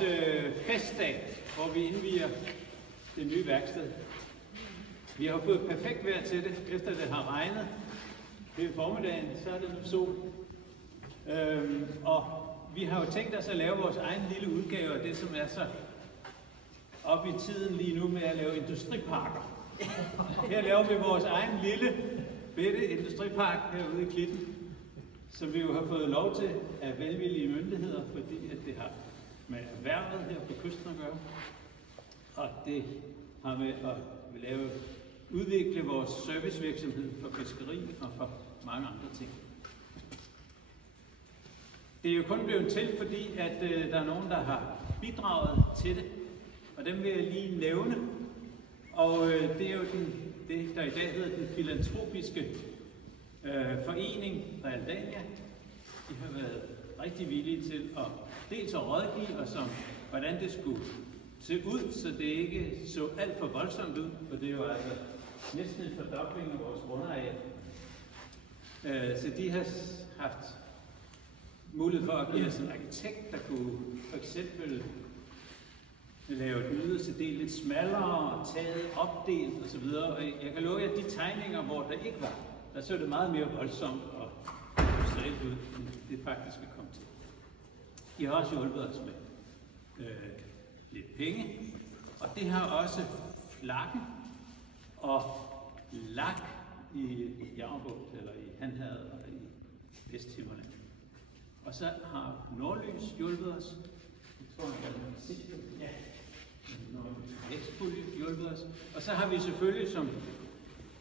vores festdag, hvor vi indviger det nye værksted. Vi har fået perfekt vejr til det, efter det har regnet. Hele formiddagen, så er det nu sol. Og vi har jo tænkt os at lave vores egen lille udgave af det, som er så op i tiden lige nu med at lave industriparker. Her laver vi vores egen lille bitte industripark herude i Klitten, som vi jo har fået lov til af velvillige myndigheder, fordi at det har med erhvervet her på kysten at gøre. Og det har med at udvikle vores servicevirksomhed for fiskeri og for mange andre ting. Det er jo kun blevet til, fordi at der er nogen, der har bidraget til det, og dem vil jeg lige nævne. Og det er jo det, der i dag hedder den filantropiske forening Realdania. De har været rigtig villige til at dels at rådgive os om, hvordan det skulle se ud, så det ikke så alt for voldsomt ud, for det er jo altså næsten en fordobling af vores grundareal. Så de har haft mulighed for at give os en arkitekt, der kunne for eksempel lave den yderste del lidt smallere og taget opdelt osv. Og jeg kan love jer, at de tegninger, hvor der ikke var, der så det meget mere voldsomt og industrielt ud, end det faktisk er kommet til. De har også hjulpet os med lidt penge, og det har også flakken og lak i Jammerbugt eller i Hanherred og i Vesthimmerland. Og så har Nordlys hjulpet os. Jeg tror, man kan se det. Ja. Vækstpulje hjulpet os. Og så har vi selvfølgelig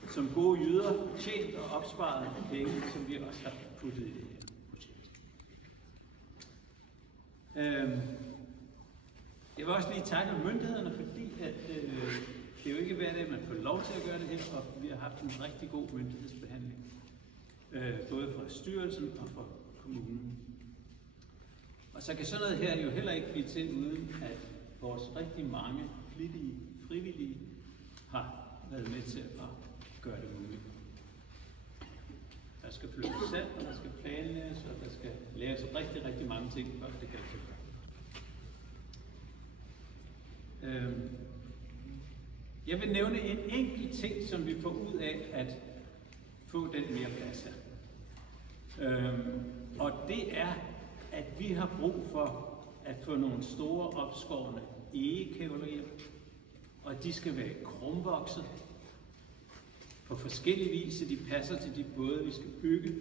som gode jyder tjent og opsparet penge, som vi også har puttet i det her projekt. Jeg vil også lige takke myndighederne, fordi at, det er jo ikke hver dag, man får lov til at gøre det her, og vi har haft en rigtig god myndighedsbehandling. Både fra styrelsen og fra kommunen. Og så kan sådan noget her jo heller ikke blive til, uden at vores rigtig mange flittige frivillige har været med til at gøre det muligt. Der skal flyttes sand, og der skal planlægges, og der skal læres rigtig, rigtig mange ting, for at det kan lade gøre. Jeg vil nævne en enkelt ting, som vi får ud af at få den mere plads her. Og det er, at vi har brug for at få nogle store opskårne egekævler hjem, og de skal være krumvokset på forskellige vis, så de passer til de både, vi skal bygge.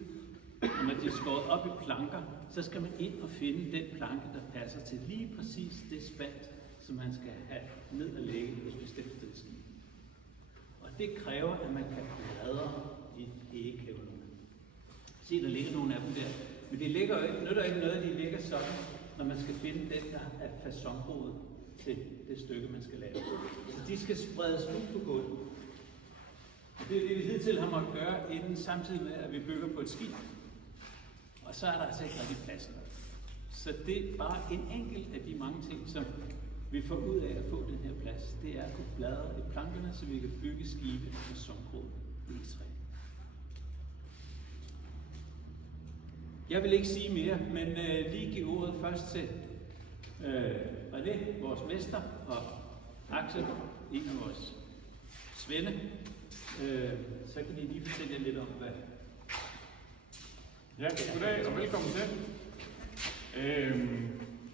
Og når de er skåret op i planker, så skal man ind og finde den planke, der passer til lige præcis det spand, som man skal have ned og lægge et bestemt sted. Og det kræver, at man kan bladre i egekævlerne. Se, der ligger nogle af dem der. Men det ligger jo ikke, nytter ikke noget, at de ligger sådan, når man skal finde den, der er fasongroet til det stykke, man skal lave. Så de skal spredes ud på gulvet. Og det er det, vi hidtil har måttet gøre, inden samtidig med, at vi bygger på et skib. Og så er der altså ikke rigtig plads. Så det er bare en enkelt af de mange ting, som vi får ud af at få den her plads. Det er at kunne bladre i plankerne, så vi kan bygge skibe med fasongroet egetræ. Jeg vil ikke sige mere, men lige give ordet først til René, vores mester, og Axel, en af vores svende. Så kan de lige fortælle jer lidt om, hvad... Ja, goddag og velkommen til.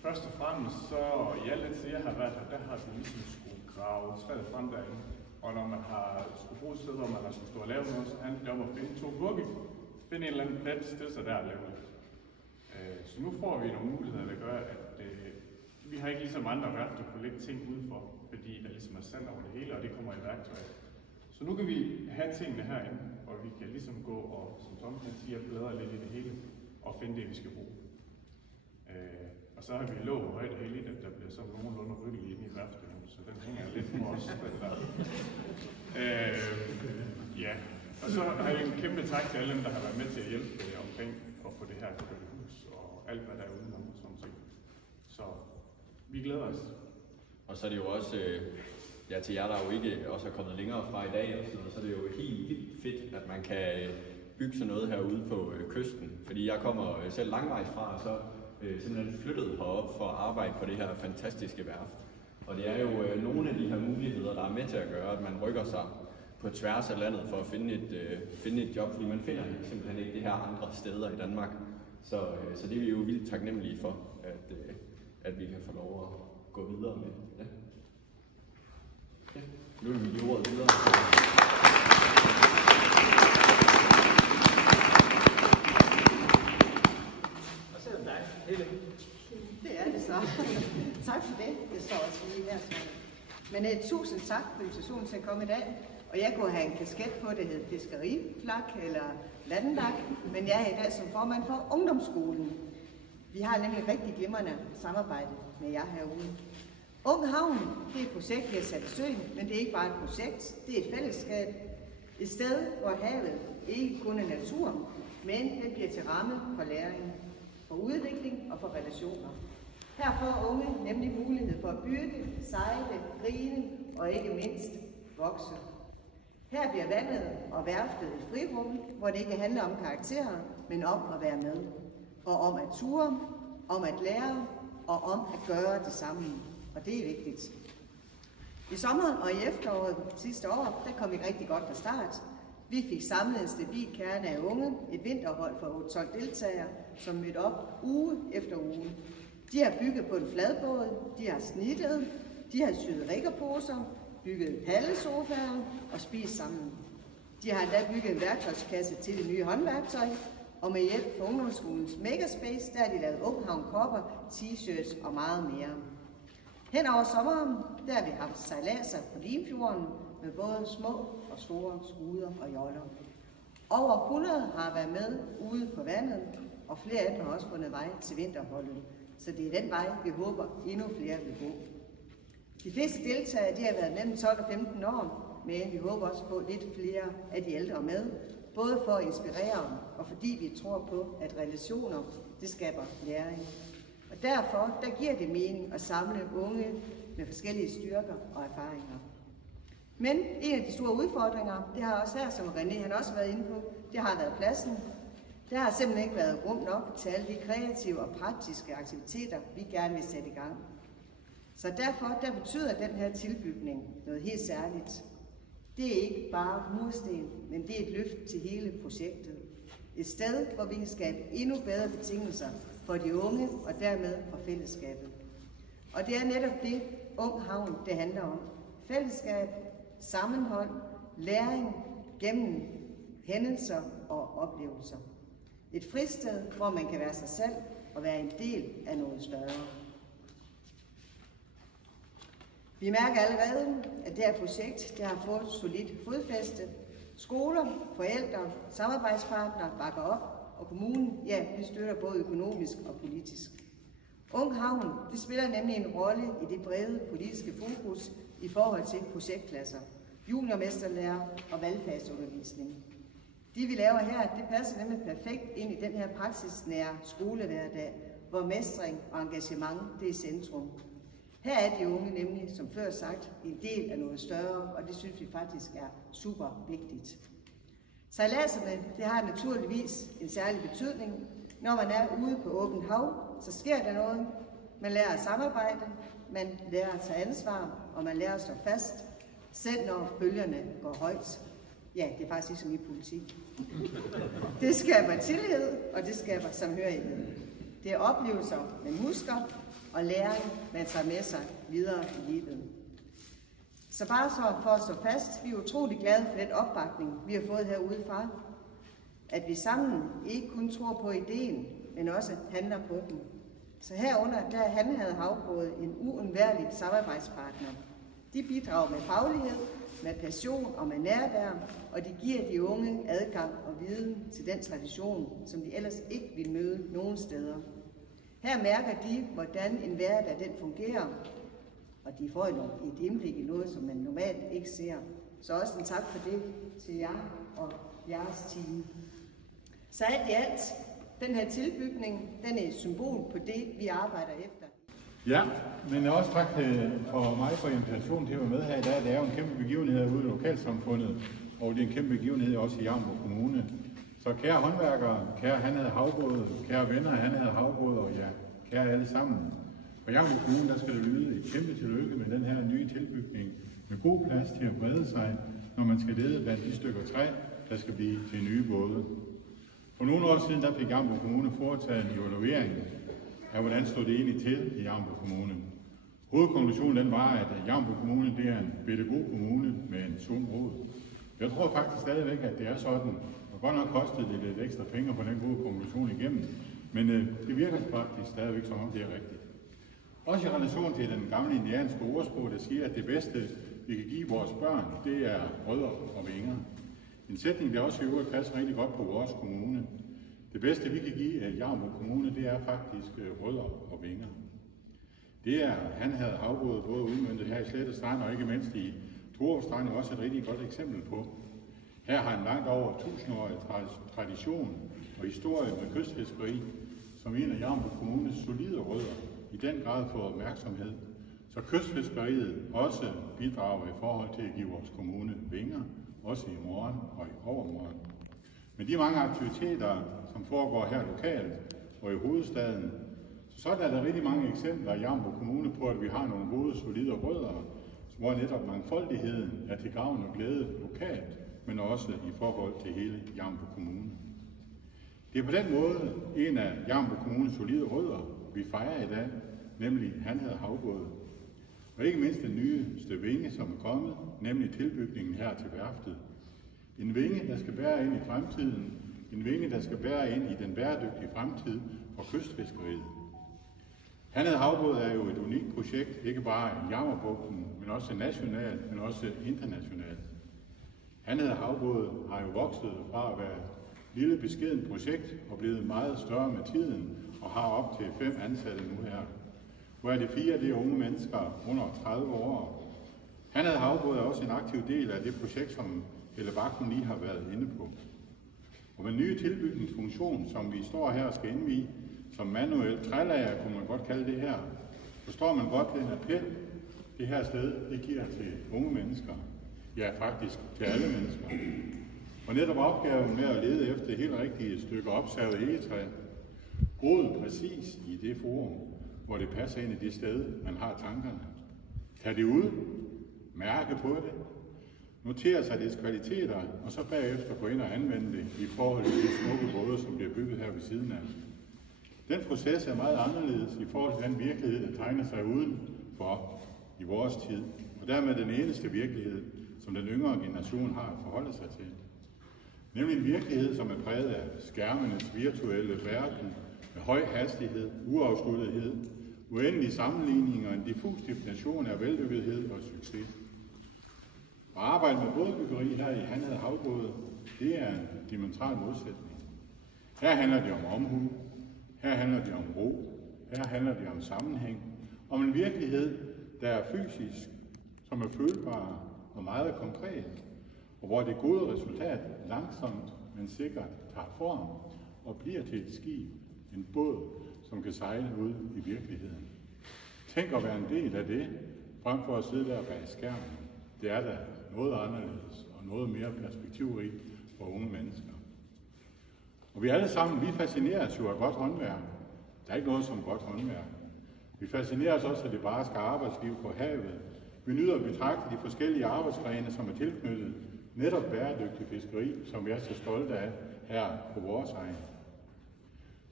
Først og fremmest, så i alle de jeg har været her, der har vi ligesom skulle grave træet frem derinde. Og når man har skulle bruge et sted, hvor man har skulle stå og lave noget, så handler det om at finde 2 bukke, finde en eller anden plet, stille sig der og lave det. Så nu får vi nogle muligheder, der gør, at vi har ikke ligesom andre værfter kunne lægge ting udenfor, fordi der ligesom er sand over det hele, og det kommer i værktøj. Så nu kan vi have tingene herinde, og vi kan ligesom gå og, som Tom kan sige, bladre lidt i det hele, og finde det, vi skal bruge. Og så har vi lov og højt helt, at der bliver sådan nogenlunde rykkelig inde i værftet, så den hænger lidt på os. Ja, og så har jeg en kæmpe tak til alle dem, der har været med til at hjælpe omkring at få det her hus og alt, hvad der er udenom og sådan ting. Så vi glæder os. Og så er det jo også, ja, til jer, der jo ikke også er kommet længere fra i dag, og sådan noget, så er det jo helt vildt fedt, at man kan bygge sådan noget herude på kysten. Fordi jeg kommer selv langvejs fra, og så simpelthen flyttet herop for at arbejde på det her fantastiske værft. Og det er jo nogle af de her muligheder, der er med til at gøre, at man rykker sig på tværs af landet for at finde et job, fordi man finder simpelthen ikke det her andre steder i Danmark. Så det er vi jo vildt taknemmelige for, at vi kan få lov at gå videre med. Ja. Ja. Nu vil vi give ordet videre. Og så er det dig, Helle. Det er det så. Tak for det. Det står også lige her. Men tusind tak for invitationen til at komme i dag. Og jeg kunne have en kasket på, det hed fiskeriflak eller landenlak, men jeg er i dag som formand for ungdomsskolen. Vi har nemlig rigtig glimrende samarbejde med jer herude. Ung Havn, det er et projekt, vi har sat i søen, men det er ikke bare et projekt, det er et fællesskab. Et sted, hvor havet ikke kun er natur, men det bliver til ramme for læring, for udvikling og for relationer. Her får unge nemlig mulighed for at bygge, sejle, grine og ikke mindst vokse. Her bliver vandet og værftet et frirum, hvor det ikke handler om karakterer, men om at være med. Og om at ture, om at lære og om at gøre det samme. Og det er vigtigt. I sommeren og i efteråret sidste år, der kom vi rigtig godt fra start. Vi fik samlet en stabil kerne af unge, et vinterhold for 12 deltagere, som mødte op uge efter uge. De har bygget på en fladbåd, de har snittet, de har syet riggerposer, bygget pallesofaer og spist sammen. De har endda bygget en værktøjskasse til det nye håndværktøj, og med hjælp fra ungdomsskolens Megaspace, der har de lavet Ung Havn kopper, t-shirts og meget mere. Hen over sommeren, der har vi haft sejladser på Limfjorden med både små og store skuder og joller. Over 100 har været med ude på vandet, og flere af dem har også fundet vej til vinterholdet. Så det er den vej, vi håber endnu flere vil gå. De fleste deltagere de har været mellem 12 og 15 år, men vi håber også på lidt flere af de ældre med, både for at inspirere og fordi vi tror på, at relationer det skaber læring. Og derfor der giver det mening at samle unge med forskellige styrker og erfaringer. Men en af de store udfordringer, det har også her, som René han også været inde på, det har været pladsen. Der har simpelthen ikke været rum nok til alle de kreative og praktiske aktiviteter, vi gerne vil sætte i gang. Så derfor der betyder den her tilbygning noget helt særligt. Det er ikke bare mursten, men det er et løft til hele projektet. Et sted, hvor vi kan skabe endnu bedre betingelser for de unge og dermed for fællesskabet. Og det er netop det, Ung Havn det handler om. Fællesskab, sammenhold, læring gennem hændelser og oplevelser. Et fristed, hvor man kan være sig selv og være en del af noget større. Vi mærker allerede, at det her projekt det har fået et solidt fodfæste. Skoler, forældre, samarbejdspartnere bakker op, og kommunen, ja, vi støtter både økonomisk og politisk. Ung Havn, det spiller nemlig en rolle i det brede politiske fokus i forhold til projektklasser, juniormesterlærer og valgfagsundervisning. De vi laver her, det passer nemlig perfekt ind i den her praksisnære skolehverdag, hvor mestring og engagement det er i centrum. Her er de unge nemlig, som før sagt, en del af noget større, og det synes vi faktisk er super vigtigt. Sejladserne, det har naturligvis en særlig betydning. Når man er ude på åbent hav, så sker der noget. Man lærer at samarbejde, man lærer at tage ansvar, og man lærer at stå fast, selv når bølgerne går højt. Ja, det er faktisk ligesom i politik. Det skaber tillid, og det skaber samhørighed. Det er oplevelser, man husker, og læring, man tager med sig videre i livet. Så bare så for at stå fast, vi er utrolig glade for den opbakning, vi har fået herudefra. At vi sammen ikke kun tror på ideen, men også handler på den. Så herunder, der er Han Havbåd en uundværlig samarbejdspartner. De bidrager med faglighed, med passion og med nærvær, og de giver de unge adgang og viden til den tradition, som de ellers ikke vil møde nogen steder. Her mærker de, hvordan en hverdag den fungerer, og de får et indblik i noget, som man normalt ikke ser. Så også en tak for det til jer og jeres team. Så alt i alt, den her tilbygning, den er et symbol på det, vi arbejder efter. Ja, men også tak for mig for invitationen til at være med her i dag. Det er jo en kæmpe begivenhed ude i lokalsamfundet, og det er en kæmpe begivenhed også i Jammerbugt Kommune. Så kære håndværkere, kære Han Havde Havbåd, kære venner af Han Havde Havbåd, og ja, Kære alle sammen, for Jammerbugt Kommune, der skal der lyde et kæmpe tillykke med den her nye tilbygning med god plads til at brede sig, når man skal lede blandt de stykker træ, der skal blive til nye både. For nogle år siden der fik Jammerbugt Kommune foretaget en evaluering af, hvordan stod det egentlig til i Jammerbugt Kommune. Hovedkonklusionen den var, at Jammerbugt Kommune det er en bitte god kommune med en sund rod. Jeg tror faktisk stadigvæk, at det er sådan, og godt nok kostede det lidt ekstra penge på den gode konklusion igennem, men det virker faktisk stadigvæk som om det er rigtigt. Også i relation til den gamle indianske ordsprog, der siger, at det bedste, vi kan give vores børn, det er rødder og vinger. En sætning, der også i øvrigt passer rigtig godt på vores kommune. Det bedste, vi kan give af Jammerbugt Kommune, det er faktisk rødder og vinger. Det er Hanherred Havbåd, både udmøntet her i Slette Strand og ikke mindst i Torup Strand, er også et rigtig godt eksempel på. Her har en langt over 1000-årig tradition og historie med kystfiskeri, som en af Jammerbugt Kommunes solide rødder, i den grad får opmærksomhed, så kystfiskeriet også bidrager i forhold til at give vores kommune vinger, også i morgen og i overmorgen. Med de mange aktiviteter, som foregår her lokalt og i hovedstaden, så er der rigtig mange eksempler i Jammerbugt Kommune på, at vi har nogle gode, solide rødder, hvor netop mangfoldigheden er til gavn og glæde lokalt, men også i forhold til hele Jammerbugt Kommune. Det er på den måde en af Jammerbugt Kommunes solide rødder, vi fejrer i dag, nemlig Hanherred Havbåd. Og ikke mindst den nyeste vinge, som er kommet, nemlig tilbygningen her til værftet. En vinge, der skal bære ind i fremtiden. En vinge, der skal bære ind i den bæredygtige fremtid for kystfiskeriet. Hanherred Havbåd er jo et unikt projekt, ikke bare i Jammerbugten, men også nationalt, men også internationalt. Hanherred Havbåd har jo vokset fra at være et lille beskedent projekt og blevet meget større med tiden og har op til 5 ansatte nu her. Hvor de 4 det er unge mennesker under 30 år. Hanherred Havbåd er også en aktiv del af det projekt, som Helle Bakken lige har været inde på. Og med nye tilbygningsfunktion, som vi står her og skal indvie, som manuelt trælager, kunne man godt kalde det her, forstår man godt den appel, det her sted, det giver til unge mennesker. Ja, faktisk til alle mennesker. Og netop opgaven med at lede efter helt rigtige stykker opsavet egetræ, groet præcis i det forum, hvor det passer ind i det sted, man har tankerne. Tag det ud, mærke på det, notere sig dets kvaliteter, og så bagefter gå ind og anvende det i forhold til de smukke både, som bliver bygget her ved siden af. Den proces er meget anderledes i forhold til den virkelighed, der tegner sig uden for i vores tid, og dermed den eneste virkelighed, som den yngre generation har at forholde sig til. Nemlig en virkelighed, som er præget af skærmenes virtuelle verden, med høj hastighed, uafsluttethed, uendelige sammenligninger og en diffus definition af vellykkethed og succes. Og arbejde med bådbyggeri her i Hanherred Havbåd, det er en diametral modsætning. Her handler det om omhu, her handler det om ro, her handler det om sammenhæng, om en virkelighed, der er fysisk, som er følbar og meget konkret, og hvor det gode resultat langsomt, men sikkert tager form og bliver til et skib, en båd, som kan sejle ud i virkeligheden. Tænk at være en del af det, frem for at sidde der bag skærmen. Det er da noget anderledes og noget mere perspektivrigt for unge mennesker. Og vi alle sammen, vi fascineres jo af godt håndværk. Der er ikke noget som godt håndværk. Vi fascineres også af det barske arbejdsliv på havet. Vi nyder at betragte de forskellige arbejdsgrene, som er tilknyttet netop bæredygtig fiskeri, som vi er så stolte af her på vores egen.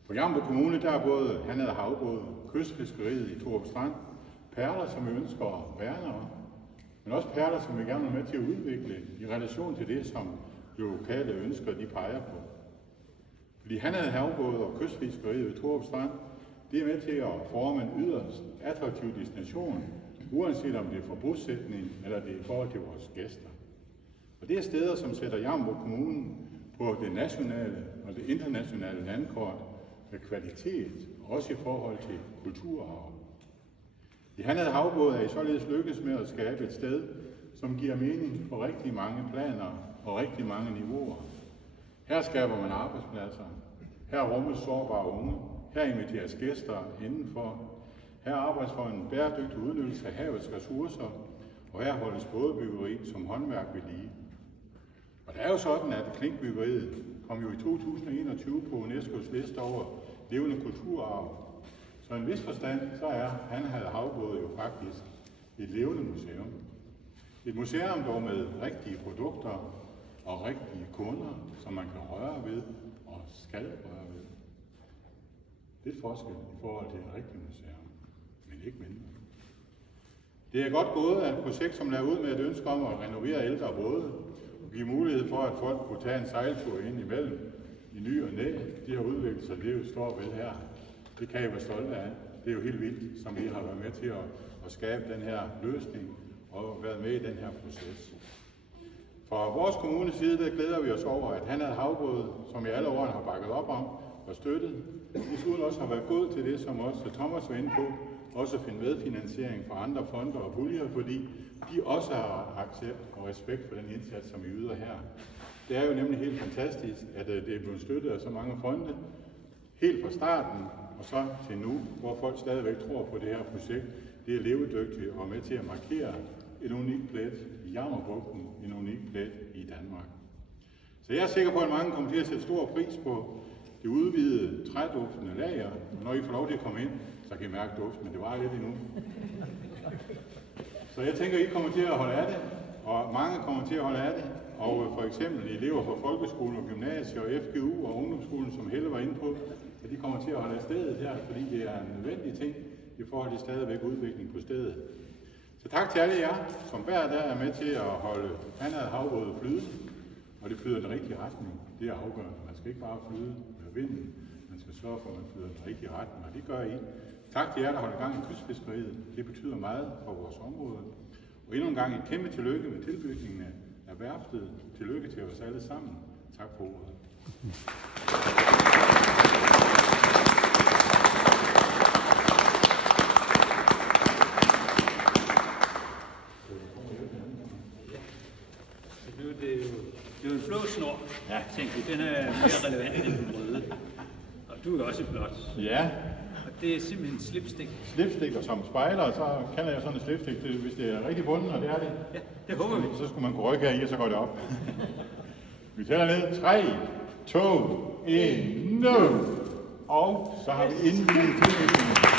På Jammerbugt Kommune, der er både Hanherred Havbåd, kystfiskeriet i Torup Strand, perler, som vi ønsker at værne om, men også perler, som vi gerne er med til at udvikle i relation til det, som de lokale ønsker, de peger på. Fordi Hanherred Havbåd og kystfiskeriet ved Torup Strand, det er med til at forme en yderst attraktiv destination, uanset om det er for bosætning eller det er i forhold til vores gæster. Og det er steder, som sætter Jammerbugt Kommune på det nationale og det internationale landkort med kvalitet, også i forhold til kulturarv. I Hanherred Havbåd er I således lykkes med at skabe et sted, som giver mening på rigtig mange planer og rigtig mange niveauer. Her skaber man arbejdspladser. Her rummes sårbare unge. Her inviteres gæster indenfor. Her arbejdes for en bæredygtig udnyttelse af havets ressourcer, og her holdes bådebyggeri som håndværk ved lige. Og det er jo sådan, at Klinkbyggeriet kom jo i 2021 på UNESCO's liste over levende kulturarv, Så i en vis forstand, så er Han havde havbåde jo faktisk et levende museum. Et museum dog med rigtige produkter og rigtige kunder, som man kan røre ved og skal røre ved. Det er forskel i forhold til et rigtigt museum, men ikke mindre. Det er godt gået af et projekt, som lader ud med et ønske om at renovere ældre både og give mulighed for, at folk kunne tage en sejltur ind imellem i ny og næ. De har udviklet sig, det er jo står vel her. Det kan I være stolte af. Det er jo helt vildt, som I har været med til at skabe den her løsning og været med i den her proces. Fra vores kommunes side, der glæder vi os over, at Han havde havbåde, som i alle årene har bakket op om og støttet. Desuden også har været god til det, som også Thomas var inde på, også at finde medfinansiering fra andre fonder og puljer, fordi de også har accept og respekt for den indsats, som I yder her. Det er jo nemlig helt fantastisk, at det er blevet støttet af så mange fonde, helt fra starten og så til nu, hvor folk stadigvæk tror på det her projekt. Det er levedygtigt og med til at markere en unik plet i Jammerbugten, en unik plet i Danmark. Så jeg er sikker på, at mange kommer til at sætte stor pris på det udvidede træduftende lager. Og når I får lov til at komme ind, så kan I mærke duften, men det var lidt endnu. Så jeg tænker, I kommer til at holde af det, og mange kommer til at holde af det. Og for eksempel elever fra folkeskolen og gymnasier og FGU og ungdomsskolen, som Helle var inde på, at de kommer til at holde af stedet her, fordi det er en nødvendig ting i forhold til stadigvæk udvikling på stedet. Så tak til alle jer, som hver dag er med til at holde Han havde havbåde flyde, og det flyder den rigtige retning. Det er afgørende. Man skal ikke bare flyde med vinden, man skal sørge for, at man flyder den rigtige retning, og det gør I. Tak til jer, der holder gang i kystfiskeriet. Det betyder meget for vores område. Og endnu en gang et kæmpe tillykke med tilbygningen af værftet. Tillykke til os alle sammen. Tak for ordet. Det er en blå snor, ja, tænkte jeg. Den er mere relevant end den røde. Og du er også blot. Ja. Og det er simpelthen slipstik. Slipstik, og som spejler, så kender jeg sådan et slipstik, hvis det er rigtig bunden, og det er det. Ja, det håber vi. Så skulle man kunne rykke her i, og så går det op. Vi tæller ned. 3, 2, 1, nu! Og så har vi indvidet tilbygningen.